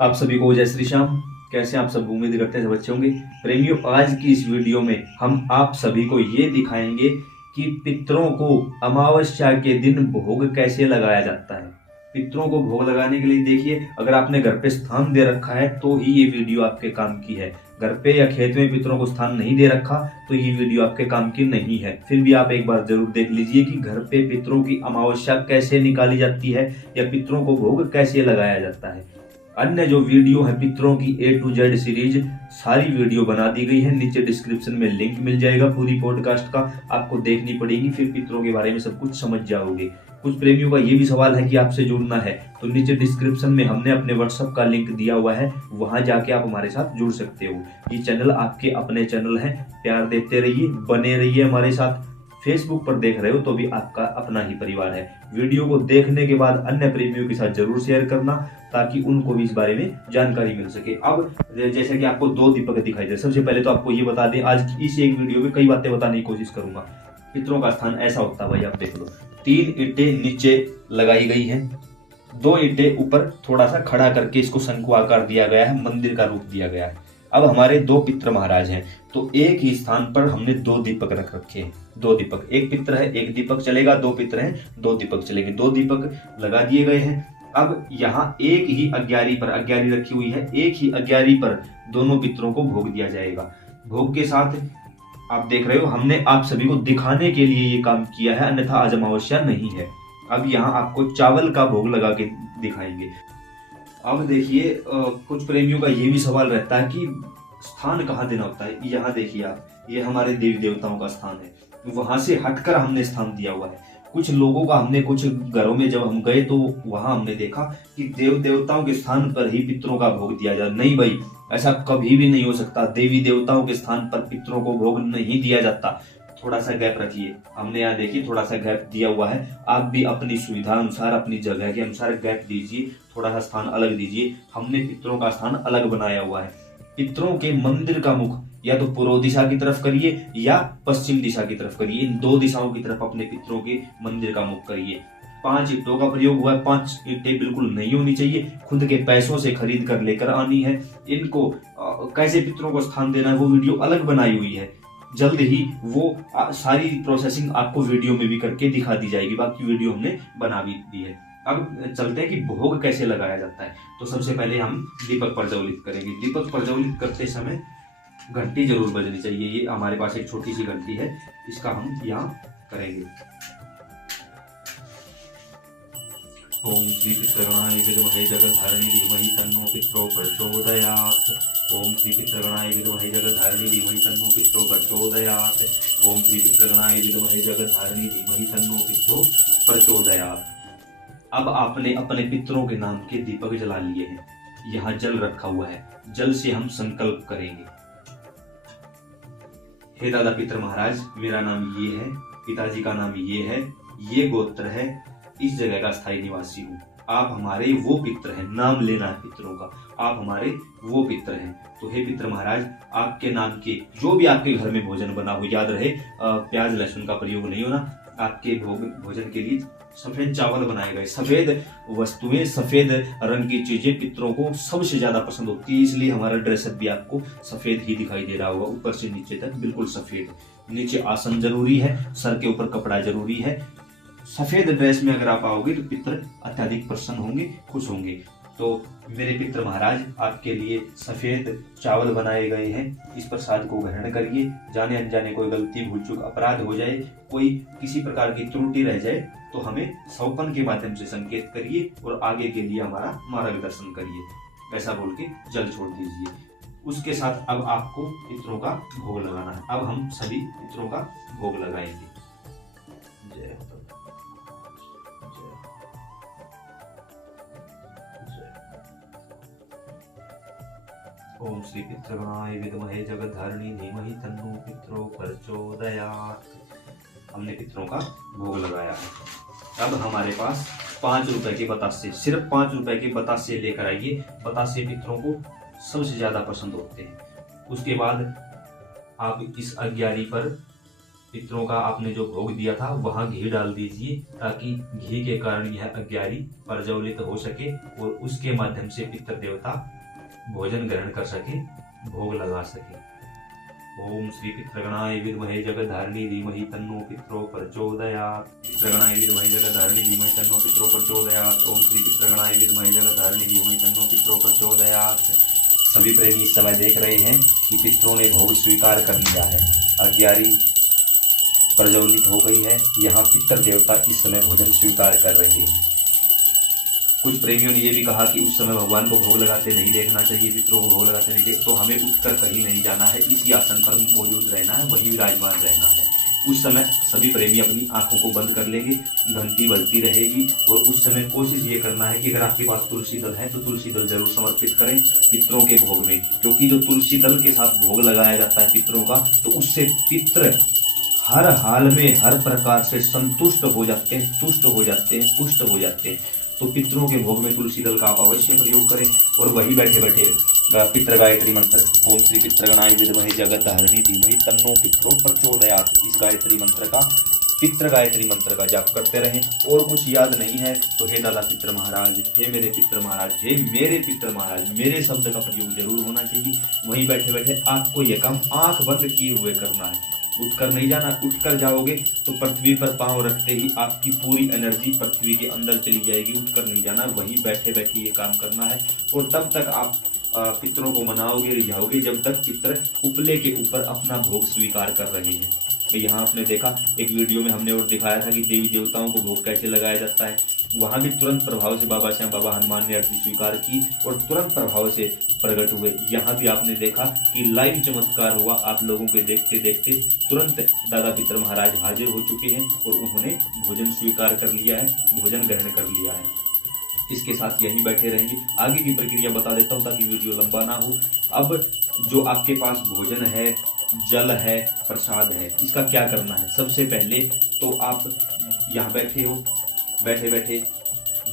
आप सभी को जय श्री श्याम। कैसे आप सब, उम्मीद करते हैं सब अच्छे होंगे। प्रेमियों, आज की इस वीडियो में हम आप सभी को ये दिखाएंगे कि पितरों को अमावस्या के दिन भोग कैसे लगाया जाता है। पितरों को भोग लगाने के लिए देखिए, अगर आपने घर पे स्थान दे रखा है तो ही ये वीडियो आपके काम की है। घर पे या खेत में पितरों को स्थान नहीं दे रखा तो ये वीडियो आपके काम की नहीं है। फिर भी आप एक बार जरूर देख लीजिए कि घर पे पितरों की अमावस्या कैसे निकाली जाती है या पितरों को भोग कैसे लगाया जाता है। अन्य जो वीडियो है पितरों की A to Z सीरीज, सारी वीडियो बना दी गई है। नीचे डिस्क्रिप्शन में लिंक मिल जाएगा पूरी पॉडकास्ट का, आपको देखनी पड़ेगी, फिर पितरों के बारे में सब कुछ समझ जाओगे। कुछ प्रेमियों का ये भी सवाल है कि आपसे जुड़ना है तो नीचे डिस्क्रिप्शन में हमने अपने व्हाट्सएप का लिंक दिया हुआ है, वहां जाके आप हमारे साथ जुड़ सकते हो। ये चैनल आपके अपने चैनल है, प्यार देते रहिए, बने रहिए हमारे साथ। फेसबुक पर देख रहे हो तो भी आपका अपना ही परिवार है। वीडियो को देखने के बाद अन्य प्रेमियों के साथ जरूर शेयर करना ताकि उनको भी इस बारे में जानकारी मिल सके। अब जैसे कि आपको दो दीपक दिखाई दे, सबसे पहले तो आपको ये बता दें, आज की इस एक वीडियो में कई बातें बताने की कोशिश करूंगा। पितरों का स्थान ऐसा होता है भाई, आप देख लो, 3 ईंटें नीचे लगाई गई हैं, 2 ईंटें ऊपर थोड़ा सा खड़ा करके इसको शंकु आकार दिया गया है, मंदिर का रूप दिया गया है। अब हमारे 2 पितृ महाराज हैं तो एक ही स्थान पर हमने 2 दीपक रख रखे हैं। 2 दीपक, एक पितृ है एक दीपक चलेगा, 2 पितृ हैं 2 दीपक चलेंगे। 2 दीपक लगा दिए गए हैं। अब यहाँ एक ही अग्यारी पर, अग्यारी रखी हुई है, एक ही अग्यारी पर दोनों पितरों को भोग दिया जाएगा। भोग के साथ आप देख रहे हो, हमने आप सभी को दिखाने के लिए ये काम किया है, अन्यथा आज अमावस्या नहीं है। अब यहाँ आपको चावल का भोग लगा के दिखाएंगे। अब देखिए, कुछ प्रेमियों का ये भी सवाल रहता है कि स्थान कहाँ देना होता है। यहाँ देखिए आप, ये हमारे देवी देवताओं का स्थान है, वहां से हटकर हमने स्थान दिया हुआ है। कुछ लोगों का, हमने कुछ घरों में जब हम गए तो वहां हमने देखा कि देव देवताओं के स्थान पर ही पितरों का भोग दिया जाए। नहीं भाई, ऐसा कभी भी नहीं हो सकता। देवी देवताओं के स्थान पर पितरों को भोग नहीं दिया जाता। थोड़ा सा गैप रखिए, हमने यहाँ देखिए थोड़ा सा गैप दिया हुआ है। आप भी अपनी सुविधा अनुसार, अपनी जगह के अनुसार गैप दीजिए, थोड़ा सा स्थान अलग दीजिए। हमने पितरों का स्थान अलग बनाया हुआ है। पितरों के मंदिर का मुख या तो पूर्व दिशा की तरफ करिए या पश्चिम दिशा की तरफ करिए। इन 2 दिशाओं की तरफ अपने पितरों के मंदिर का मुख करिए। 5 ईंटों का प्रयोग हुआ है। 5 ईंटें बिल्कुल नहीं होनी चाहिए, खुद के पैसों से खरीद कर लेकर आनी है। इनको कैसे पितरों को स्थान देना है वो वीडियो अलग बनाई हुई है। जल्द ही वो सारी प्रोसेसिंग आपको वीडियो में भी करके दिखा दी जाएगी। बाकी वीडियो हमने बना भी दी है। अब चलते हैं कि भोग कैसे लगाया जाता है। तो सबसे पहले हम दीपक प्रज्वलित करेंगे। दीपक प्रज्वलित करते समय घंटी जरूर बजनी चाहिए। ये हमारे पास एक छोटी सी घंटी है, इसका हम यहाँ करेंगे। ओम श्री पितृगणाय विद्महे जगद्धारिणी धीमहि तन्नो पितरो प्रचोदयात्। ओम श्री पितृगणाय विद्महे जगद्धारिणी धीमहि तन्नो पितरो प्रचोदयात्। ओम श्री पितृगणाय विद्महे जगद्धारिणी धीमहि तन्नो पितरो प्रचोदयात्। अब आपने अपने पितरों के नाम के दीपक जला लिए हैं। यहाँ जल रखा हुआ है, जल से हम संकल्प करेंगे। हे दादा पितर महाराज, मेरा नाम ये है, पिताजी का नाम ये है, ये गोत्र है, इस जगह का स्थायी निवासी हूँ। आप हमारे वो पितर हैं, नाम लेना है पितरों का, आप हमारे वो पितर हैं। तो हे पितर महाराज, आपके नाम के जो भी आपके घर में भोजन बना हो, याद रहे प्याज लहसुन का प्रयोग नहीं होना। आपके भोजन के लिए सफेद चावल बनाए गए। सफेद वस्तुएं, सफेद रंग की चीजें पितरों को सबसे ज्यादा पसंद होती है, इसलिए हमारा ड्रेसअप भी आपको सफेद ही दिखाई दे रहा होगा, ऊपर से नीचे तक बिल्कुल सफेद। नीचे आसन जरूरी है, सर के ऊपर कपड़ा जरूरी है। सफेद ड्रेस में अगर आप आओगे तो पितर अत्यधिक प्रसन्न होंगे, खुश होंगे। तो मेरे पितर महाराज, आपके लिए सफेद चावल बनाए गए हैं, इस प्रसाद को ग्रहण करिए। जाने अनजाने कोई गलती, भूल चूक, अपराध हो जाए, कोई किसी प्रकार की त्रुटि रह जाए तो हमें सौपन के माध्यम से संकेत करिए और आगे के लिए हमारा मार्गदर्शन करिए। ऐसा बोल के जल छोड़ दीजिए। उसके साथ अब आपको पितरों का भोग लगाना है। अब हम सभी पितरों का भोग लगाएंगे। जय ओम श्री पितृगणाय विद्महे जगद्धारिणी धीमहि तन्नो पितरो प्रचोदयात्। हमने पितरों का भोग लगाया है। अब हमारे पास 5 रुपए के बतासे, सिर्फ 5 रुपए के बतासे लेकर आइए। बतासे पितरों को सबसे ज्यादा पसंद होते हैं। उसके बाद आप इस अग्यारी पर पितरों का आपने जो भोग दिया था वहां घी डाल दीजिए, ताकि घी के कारण यह अज्ञारी प्रज्वलित हो सके और उसके माध्यम से पितृ देवता भोजन ग्रहण कर सके, भोग लगा सके। ओम श्री पितृगणाय विद्महे जगद्धारिणी धीमहि तन्नो पितरो प्रचोदयात्। पितृगणाय विद्महे जगद्धारिणी धीमहि तन्नो पितरो प्रचोदयात्। ओम श्री पितृगणाय विद्महे जगद्धारिणी धीमहि तन्नो पितरो प्रचोदयात्। सभी प्रेमी इस समय देख रहे हैं कि पितरों ने भोग स्वीकार कर लिया है, अज्ञारी प्रज्वलित हो गई है। यहाँ पितृ देवता इस समय भोजन स्वीकार कर रहे हैं। कुछ प्रेमियों ने ये भी कहा कि उस समय भगवान को भोग लगाते नहीं देखना चाहिए, पितरों को भोग लगाते नहीं तो हमें उठकर कहीं नहीं जाना है, इसी आसन पर मौजूद रहना है, वही विराजमान रहना है। उस समय सभी प्रेमी अपनी आंखों को बंद कर लेंगे, घंटी बजती रहेगी और उस समय कोशिश ये करना है कि अगर आपके पास तुलसी दल है तो तुलसी दल जरूर समर्पित करें पितरों के भोग में, क्योंकि जो तुलसी दल के साथ भोग लगाया जाता है पितरों का, तो उससे पितृ हर हाल में हर प्रकार से संतुष्ट हो जाते हैं, तुष्ट हो जाते हैं, पुष्ट हो जाते हैं। तो पितरों के भोग में तुलसी दल का आप अवश्य प्रयोग करें और वही बैठे बैठे पितृ गायत्री मंत्र ओम श्री पितृगणाय विद्महे जगद्धारिणी धीमहि तन्नो पितरो प्रचोदयात्, इस गायत्री मंत्र का, पितृ गायत्री मंत्र का जाप करते रहें। और कुछ याद नहीं है तो हे दादा पितृ महाराज, हे मेरे पितृ महाराज, हे मेरे पितृ महाराज, मेरे शब्द का प्रयोग जरूर होना चाहिए। वहीं बैठे बैठे आपको यह काम आंख बंद किए हुए करना है, उठकर नहीं जाना। उठकर जाओगे तो पृथ्वी पर पांव रखते ही आपकी पूरी एनर्जी पृथ्वी के अंदर चली जाएगी, उठकर नहीं जाना, वहीं बैठे बैठे ये काम करना है। और तब तक आप पितरों को मनाओगे, रिझाओगे जब तक पितर उपले के ऊपर अपना भोग स्वीकार कर रहे हैं। तो यहाँ आपने देखा एक वीडियो में हमने और दिखाया था कि देवी देवताओं को भोग कैसे लगाया जाता है, वहां भी तुरंत प्रभाव से बाबा श्याम बाबा हनुमान ने आरती स्वीकार की और तुरंत प्रभाव से प्रकट हुए। यहाँ भी आपने देखा कि लाइव चमत्कार हुआ, आप लोगों के देखते देखते तुरंत दादा पितर महाराज हाजिर हो चुके हैं और उन्होंने भोजन स्वीकार कर लिया है, भोजन ग्रहण कर लिया है। इसके साथ यहीं बैठे रहेंगे। आगे की प्रक्रिया बता देता हूँ ताकि वीडियो लंबा ना हो। अब जो आपके पास भोजन है, जल है, प्रसाद है, इसका क्या करना है? सबसे पहले तो आप यहाँ बैठे हो, बैठे बैठे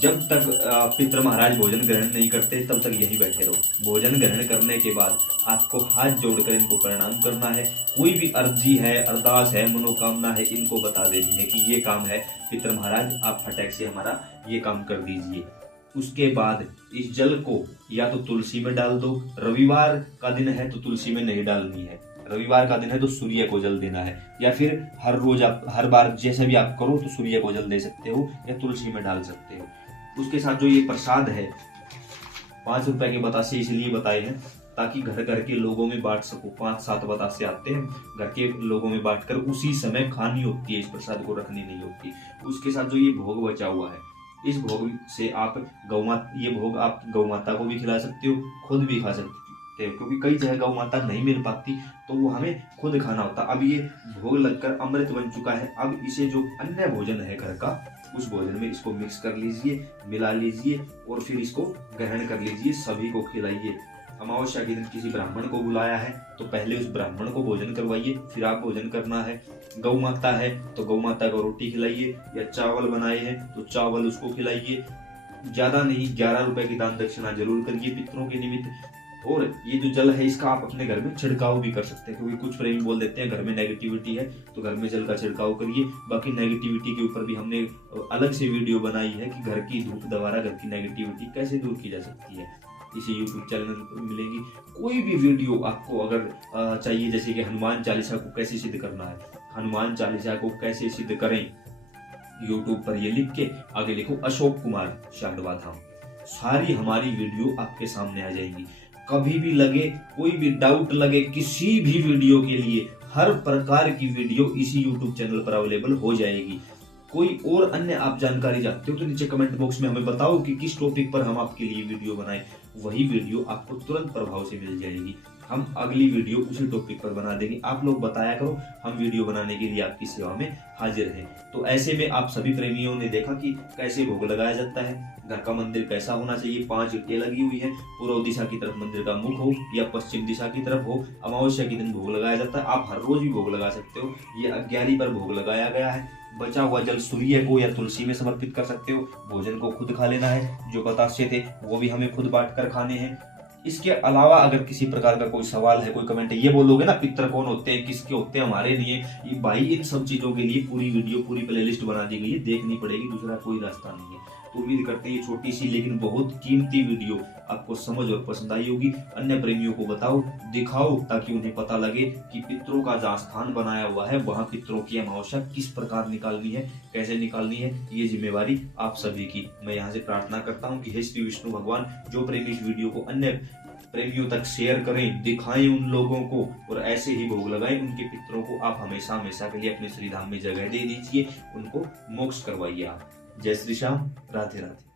जब तक पितृ महाराज भोजन ग्रहण नहीं करते तब तक यहीं बैठे रहो। भोजन ग्रहण करने के बाद आपको हाथ जोड़कर इनको प्रणाम करना है। कोई भी अर्जी है, अरदास है, मनोकामना है, इनको बता देनी है कि ये काम है पितृ महाराज, आप फटाक से हमारा ये काम कर दीजिए। उसके बाद इस जल को या तो तुलसी में डाल दो, रविवार का दिन है तो तुलसी में नहीं डालनी है, रविवार का दिन है तो सूर्य को जल देना है, या फिर हर रोज आप हर बार जैसे भी आप करो तो सूर्य को जल दे सकते हो या तुलसी में डाल सकते हो। उसके साथ जो ये प्रसाद है 5 रुपए के बतासे इसलिए बताए हैं ताकि घर घर के लोगों में बांट सको। 5-7 बतासे आते हैं, घर के लोगों में बांटकर उसी समय खानी होती है, इस प्रसाद को रखनी नहीं होती। उसके साथ जो ये भोग बचा हुआ है, इस भोग से आप ये भोग आप गौ माता को भी खिला सकते हो, खुद भी खा सकते हो, क्योंकि कई जगह गौ माता नहीं मिल पाती तो वो हमें खुद खाना होता। अब ये भोग लगकर अमृत बन चुका है। अब इसे जो अन्य भोजन है घर का, उस भोजन में इसको मिक्स कर लीजिए, मिला लीजिए और फिर इसको ग्रहण कर लीजिए, सभी को खिलाइए। अमावस्या के दिन किसी ब्राह्मण को बुलाया है तो पहले उस ब्राह्मण को भोजन करवाइए, फिर आप भोजन करना है। गौ माता है तो गौ माता को रोटी खिलाइए, या चावल बनाए हैं तो चावल उसको खिलाइए। ज्यादा नहीं, 11 रुपए की दान दक्षिणा जरूर करिए पितरों के निमित्त। और ये जो जल है इसका आप अपने घर में छिड़काव भी कर सकते हैं, क्योंकि कुछ प्रेमी बोल देते हैं घर में नेगेटिविटी है तो घर में जल का छिड़काव करिए। बाकी नेगेटिविटी के ऊपर भी हमने अलग से वीडियो बनाई है कि घर की धूप द्वारा घर की नेगेटिविटी कैसे दूर की जा सकती है, इसी YouTube चैनल पर मिलेगी। कोई भी वीडियो आपको अगर चाहिए, जैसे कि हनुमान चालीसा को कैसे सिद्ध करना है, हनुमान चालीसा को कैसे सिद्ध करें, YouTube पर ये लिख के आगे लिखो अशोक कुमार शांडवा धाम, सारी हमारी वीडियो आपके सामने आ जाएगी। कभी भी लगे, कोई भी डाउट लगे किसी भी वीडियो के लिए, हर प्रकार की वीडियो इसी YouTube चैनल पर अवेलेबल हो जाएगी। कोई और अन्य आप जानकारी चाहते हो तो नीचे कमेंट बॉक्स में हमें बताओ कि किस टॉपिक पर हम आपके लिए वीडियो बनाएं, वही वीडियो आपको तुरंत प्रभाव से मिल जाएगी। हम अगली वीडियो उसी टॉपिक पर बना देंगे। आप लोग बताया करो, हम वीडियो बनाने के लिए आपकी सेवा में हाजिर हैं। तो ऐसे में आप सभी प्रेमियों ने देखा कि कैसे भोग लगाया जाता है, घर का मंदिर कैसा होना चाहिए। 5 ईंटें लगी हुई है, पूर्व दिशा की तरफ मंदिर का मुख हो या पश्चिम दिशा की तरफ हो। अमावस्या के दिन भोग लगाया जाता है, आप हर रोज भी भोग लगा सकते हो। ये 11 पर भोग लगाया गया है। बचा हुआ जल सूर्य को या तुलसी में समर्पित कर सकते हो। भोजन को खुद खा लेना है, जो बतासे थे वो भी हमें खुद बांट कर खाने हैं। इसके अलावा अगर किसी प्रकार का कोई सवाल है, कोई कमेंट है, ये बोलोगे ना पितर कौन होते हैं, किसके होते हैं, हमारे लिए, ये भाई इन सब चीजों के लिए पूरी वीडियो, पूरी प्लेलिस्ट बना दी गई है, देखनी पड़ेगी, दूसरा कोई रास्ता नहीं है। तो उम्मीद करते हैं ये छोटी सी लेकिन बहुत कीमती वीडियो आपको समझ और पसंद आई होगी। अन्य प्रेमियों को बताओ, दिखाओ, ताकि उन्हें पता लगे कि पितरों का जहाँ स्थान बनाया हुआ है वहां पितरों की अमावस्या किस प्रकार निकालनी है, कैसे निकालनी है, ये जिम्मेवारी आप सभी की। मैं यहाँ से प्रार्थना करता हूँ कि हे श्री विष्णु भगवान, जो प्रेमी इस वीडियो को अन्य प्रेमियों तक शेयर करें, दिखाएं उन लोगों को, और ऐसे ही भोग लगाएं उनके पितरों को। आप हमेशा हमेशा के लिए अपने श्री धाम में जगह दे दीजिए, उनको मोक्ष करवाइए आप। जय श्री श्याम, राधे राधे।